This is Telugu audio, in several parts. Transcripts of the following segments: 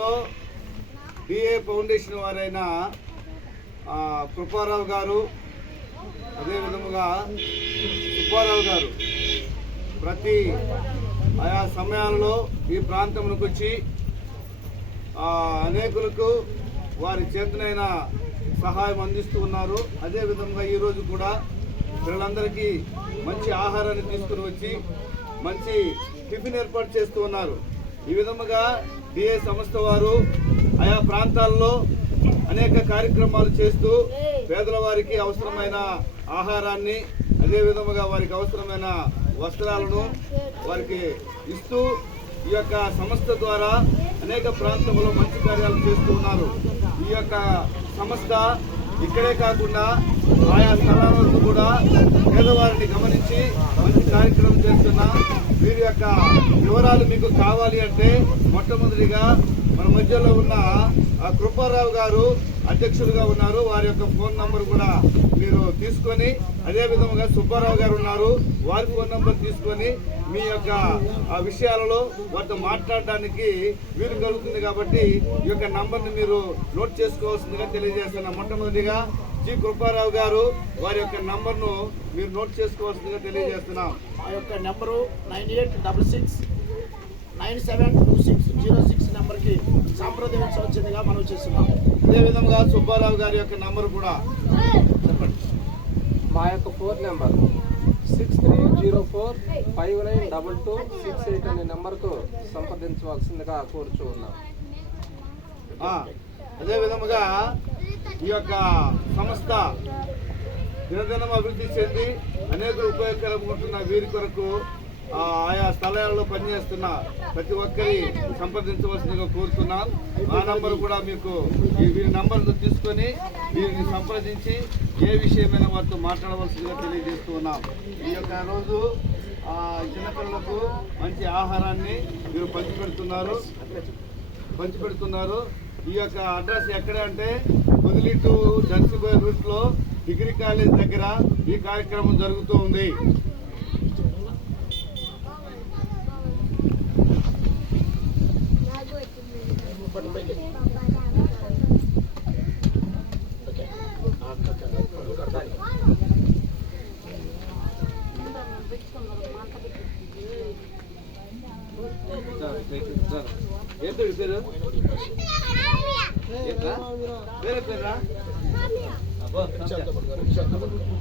ప్రాంతంలో డిఏ ఫౌండేషన్ వారైన కృపారావు గారు, అదేవిధముగా సుబ్బారావు గారు ప్రతి ఆయా సమయాల్లో ఈ ప్రాంతంలోకి వచ్చి అనేకులకు వారి చేతనైన సహాయం అందిస్తూ ఉన్నారు. అదేవిధంగా ఈరోజు కూడా పిల్లలందరికీ మంచి ఆహారాన్ని తీసుకుని వచ్చి మంచి టిఫిన్ ఏర్పాటు చేస్తూ ఉన్నారు. ఈ విధముగా డిఏ సంస్థ వారు ఆయా ప్రాంతాల్లో అనేక కార్యక్రమాలు చేస్తూ పేదల వారికి అవసరమైన ఆహారాన్ని, అదేవిధముగా వారికి అవసరమైన వస్త్రాలను వారికి ఇస్తూ ఈ యొక్క సంస్థ ద్వారా అనేక ప్రాంతంలో మంచి కార్యాలు చేస్తూ ఉన్నారు. ఈ యొక్క సంస్థ ఇక్కడే కాకుండా ఆయా స్థలాలకు కూడా పేదవారిని గమనించి మంచి కార్యక్రమం చేస్తున్నా. వీరి యొక్క వివరాలు మీకు కావాలి అంటే మొట్టమొదటిగా మన మధ్యలో ఉన్న కృపారావు గారు అధ్యక్షులుగా ఉన్నారు. వారి యొక్క ఫోన్ నంబర్ కూడా మీరు తీసుకొని, అదే విధంగా సుబ్బారావు గారు ఉన్నారు, వారి ఫోన్ నంబర్ తీసుకొని మీ యొక్క విషయాలలో వారితో మాట్లాడడానికి వీలు కలుగుతుంది. కాబట్టి ఈ యొక్క నంబర్ని మీరు నోట్ చేసుకోవాల్సిందిగా తెలియజేస్తున్నా. మొట్టమొదటిగా జి కృపారావు గారు వారి యొక్క నంబర్ను మీరు నోట్ చేసుకోవాల్సిందిగా తెలియజేస్తున్నాం. ఆ యొక్క నెంబరు 9866972606 నెంబర్కి సంప్రదించవలసిందిగా మనం చేస్తున్నాం. అదేవిధంగా సుబ్బారావు గారి యొక్క నంబర్ కూడా చెప్పండి. మా యొక్క ఫోన్ నెంబర్ 6304592268 అనే నెంబర్కు సంప్రదించవలసిందిగా కోరుచూ ఉన్నాం. అదేవిధముగా ఈ యొక్క సంస్థ దినదినం అభివృద్ధి చెంది అనేక ఉపయోగకరముంటున్న వీరి కొరకు ఆయా స్థలాల్లో పనిచేస్తున్న ప్రతి ఒక్కరి సంప్రదించవలసిందిగా కోరుతున్నాం. ఆ నంబర్ కూడా మీకు వీరి నంబర్ను తీసుకొని వీరిని సంప్రదించి ఏ విషయమైనా వారితో మాట్లాడవలసిందిగా తెలియజేస్తూ ఉన్నాం. ఈ యొక్క రోజు చిన్నపిల్లలకు మంచి ఆహారాన్ని మీరు పంచిపెడుతున్నారు. ఈ యొక్క అడ్రస్ ఎక్కడ అంటే పొదిలి టు జన్సిబోయ్ రూట్లో డిగ్రీ కాలేజ్ దగ్గర ఈ కార్యక్రమం జరుగుతూ ఉంది. ఏంటి పేరు? వేరే పేరా? రెండు సార్లు పట్టుకోండి.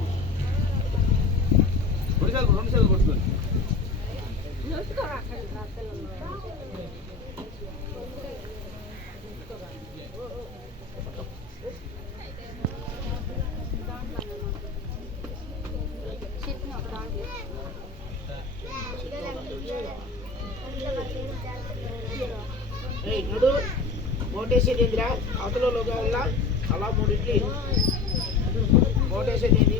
నడు మోటేసేది ఏందిరా? అవతలలోగా ఉన్న అలా 3 ఇడ్లీ మోటేసేది ఏంది?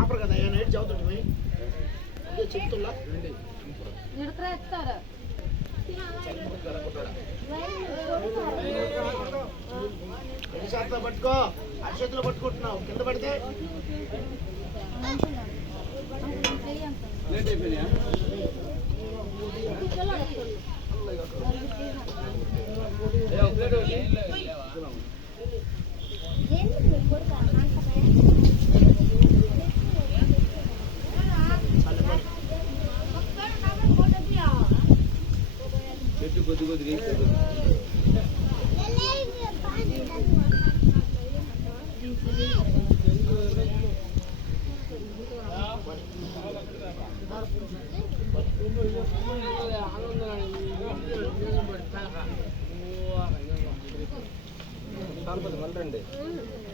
ఆపరు కదా నైట్ చదువుతుంది చెప్తున్నా చేతిలో పట్టుకో, ఆ చేతిలో పట్టుకుంటున్నావు, కింద పడితే కొద్ది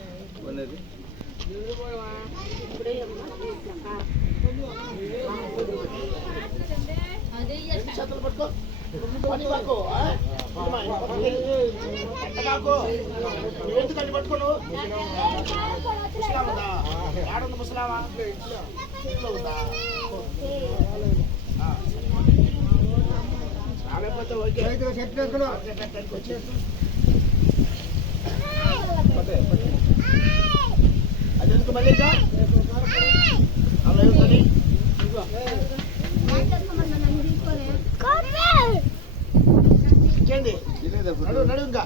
మళ్ళీ చేతులు పట్టుకో. పని మాకు కాకు నువ్వెందుకంటే పట్టుకోను ముసలాం ఉందా ఏడుంది ముసలామా ఇంట్లో ఉందా రాలేకపోతే ఓకే అది ఎందుకు మళ్ళీ అలా పని ఇచ్చేయండి నడు ఇంకా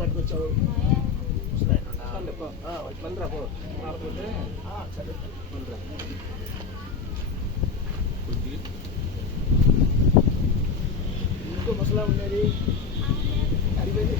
పట్టుకొచ్చావు ఇంకో ముసలా ఉండేది అడిపోయింది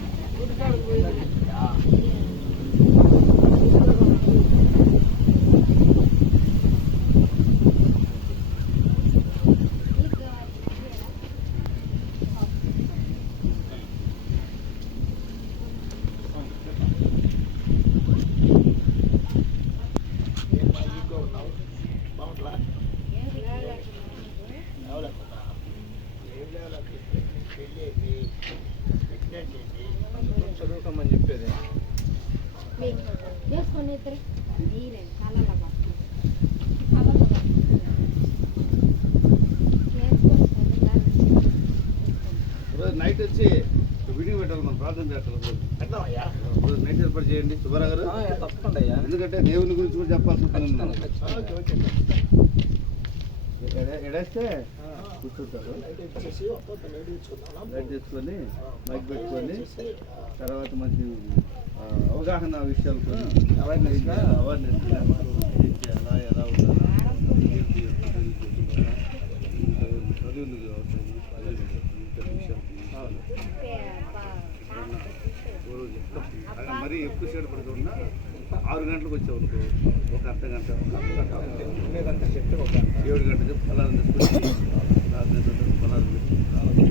చదువుకోమని చెప్పేది నైట్ వచ్చి విడిగా పెట్టాలి మనం ప్రార్థన చేస్తాం నైట్ ఏర్పాటు చేయండి సుబ్బారావు గారు తప్పకుండా అయ్యా ఎందుకంటే దేవుని గురించి కూడా చెప్పాల్సి ఉంటుంది ఎడేస్తే కూర్చుంటారు లైట్ తెచ్చుకొని మైక్ పెట్టుకొని తర్వాత మంచి అవగాహన విషయాలు అవేర్నెస్ ఎలా ఎలా ఉండాలి మరీ ఎక్కువ సేపు పడుతున్నా 6 గంటలకు వచ్చావు అనుకో ఒక అర్ధ గంట లేదంటే 7 గంటలు ఫలాలు తీసుకొని ఫలాలు